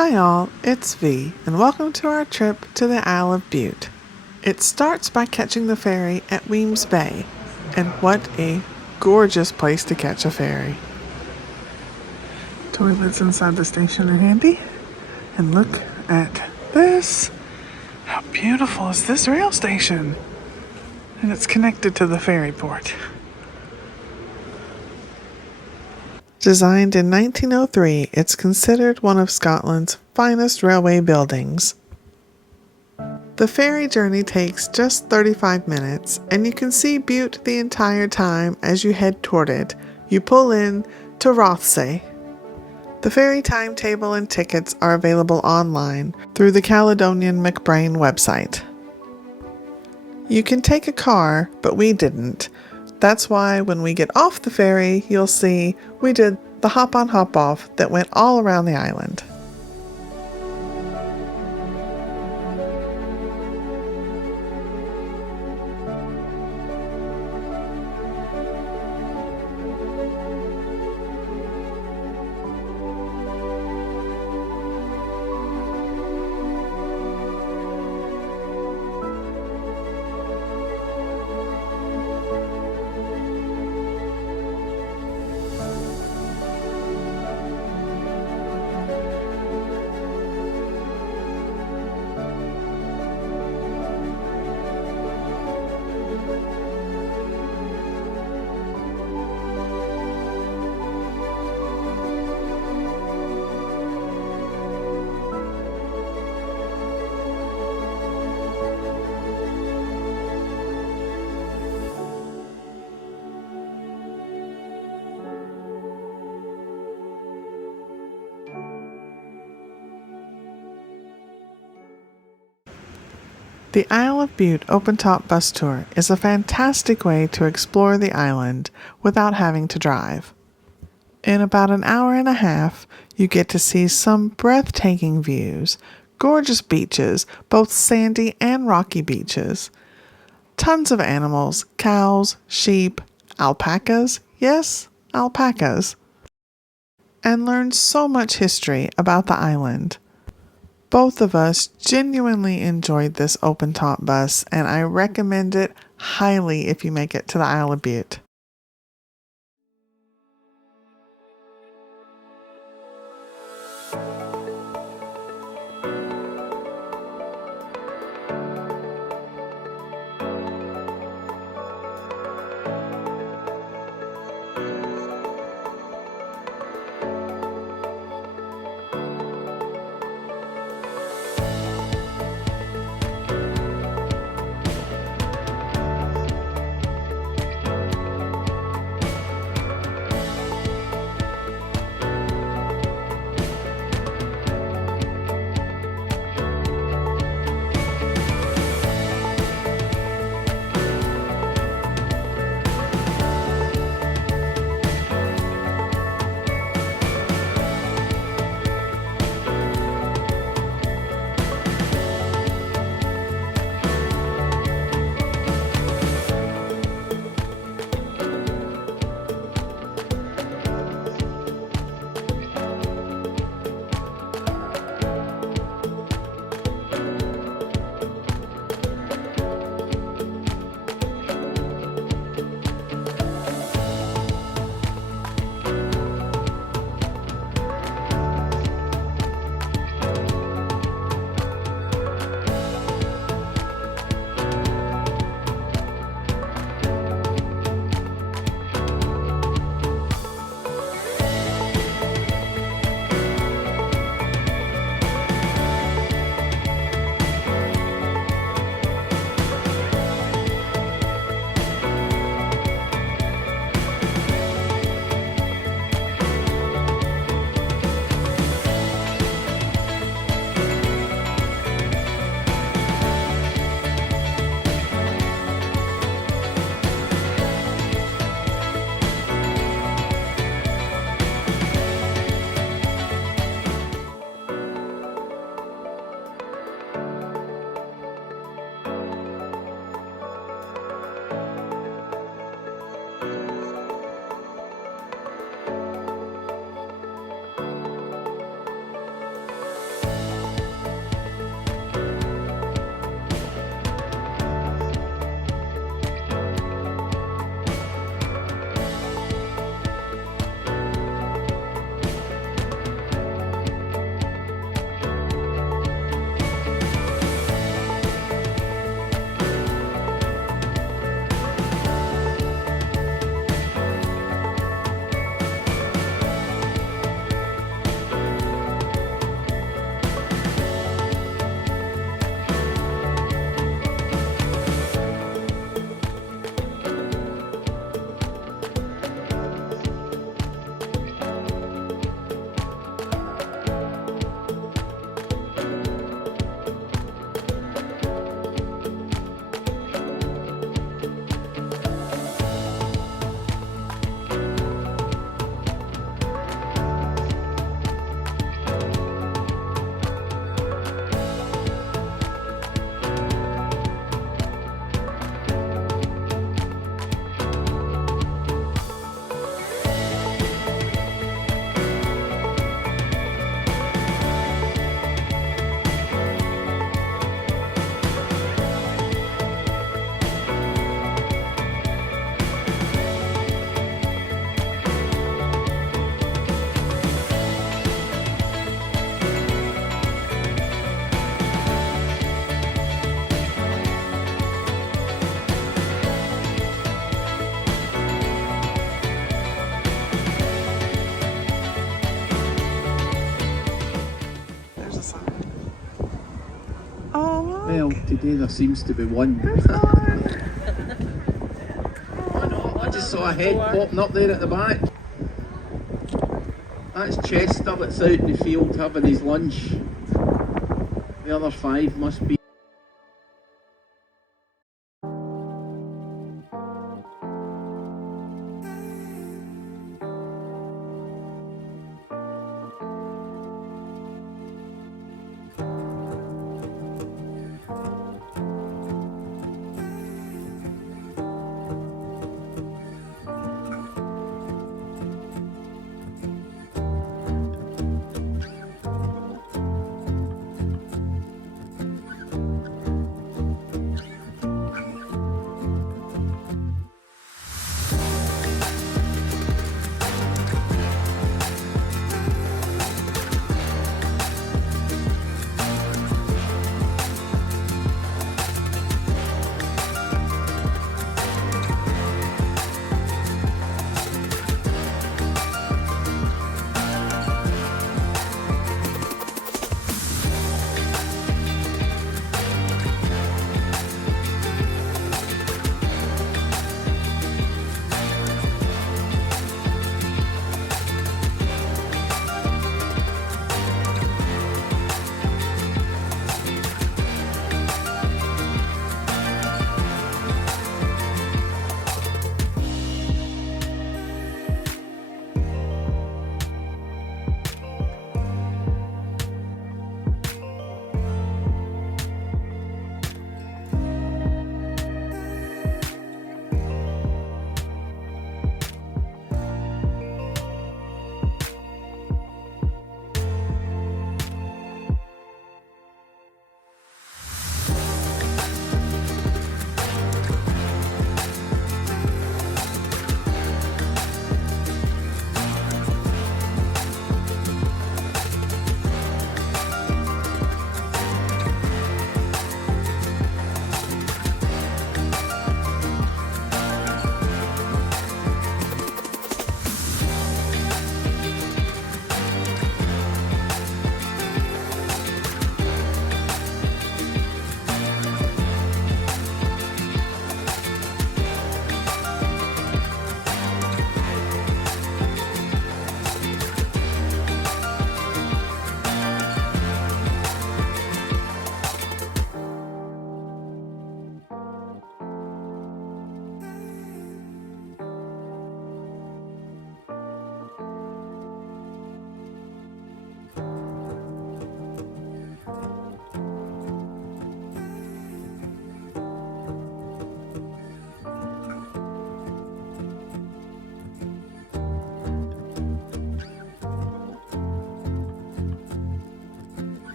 Hi all, it's V, and welcome to our trip to the Isle of Bute. It starts by catching the ferry at Wemyss Bay, and what a gorgeous place to catch a ferry. Toilets inside the station are handy, and look at this. How beautiful is this rail station? And it's connected to the ferry port. Designed in 1903, it's considered one of Scotland's finest railway buildings. The ferry journey takes just 35 minutes, and you can see Bute the entire time as you head toward it. You pull in to Rothesay. The ferry timetable and tickets are available online through the Caledonian MacBrayne website. You can take a car, but we didn't. That's why when we get off the ferry, you'll see we did the hop-on hop-off that went all around the island. The Isle of Bute open-top bus tour is a fantastic way to explore the island without having to drive. In about an hour and a half, you get to see some breathtaking views, gorgeous beaches, both sandy and rocky beaches, tons of animals, cows, sheep, alpacas, yes, alpacas, and learn so much history about the island. Both of us genuinely enjoyed this open-top bus, and I recommend it highly if you make it to the Isle of Bute. Rothesay. Oh, look. Well, today there seems to be one. There's one. I just saw a head popping up there at the back. That's Chester that's out in the field having his lunch. The other 5 must be.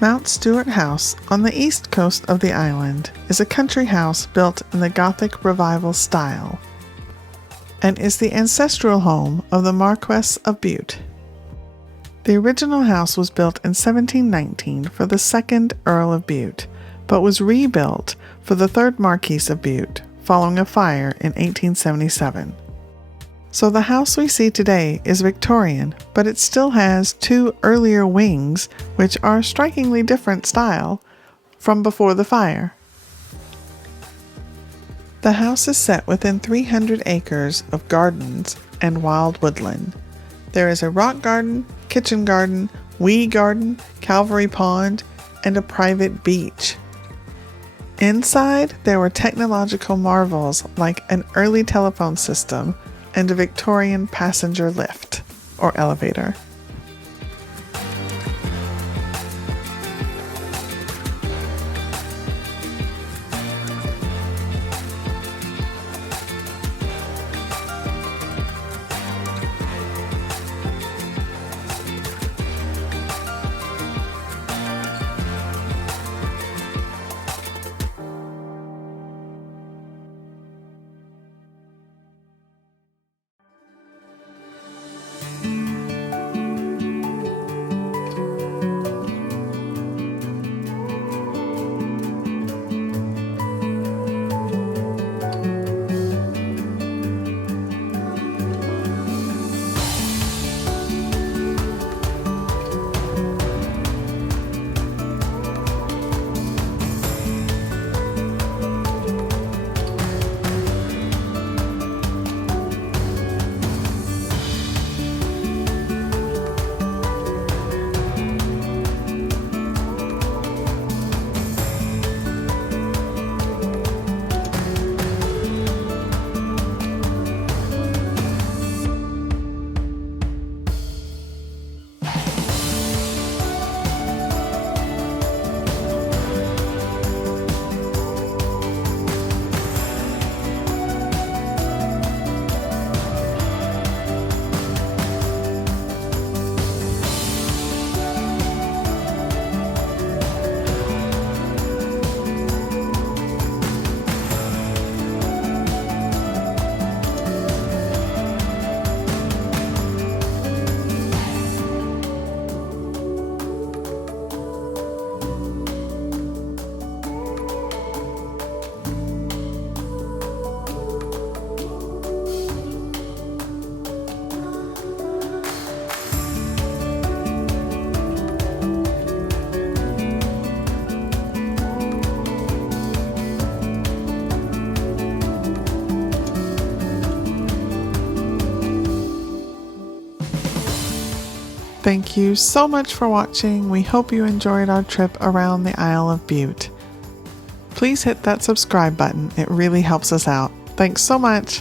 Mount Stuart House on the east coast of the island is a country house built in the Gothic Revival style and is the ancestral home of the Marquess of Bute. The original house was built in 1719 for the second Earl of Bute, but was rebuilt for the third Marquis of Bute following a fire in 1877. So the house we see today is Victorian, but it still has 2 earlier wings which are strikingly different style from before the fire. The house is set within 300 acres of gardens and wild woodland. There is a rock garden, kitchen garden, wee garden, Calvary Pond, and a private beach. Inside, there were technological marvels like an early telephone system and a Victorian passenger lift, or elevator. Thank you so much for watching. We hope you enjoyed our trip around the Isle of Bute. Please hit that subscribe button. It really helps us out. Thanks so much.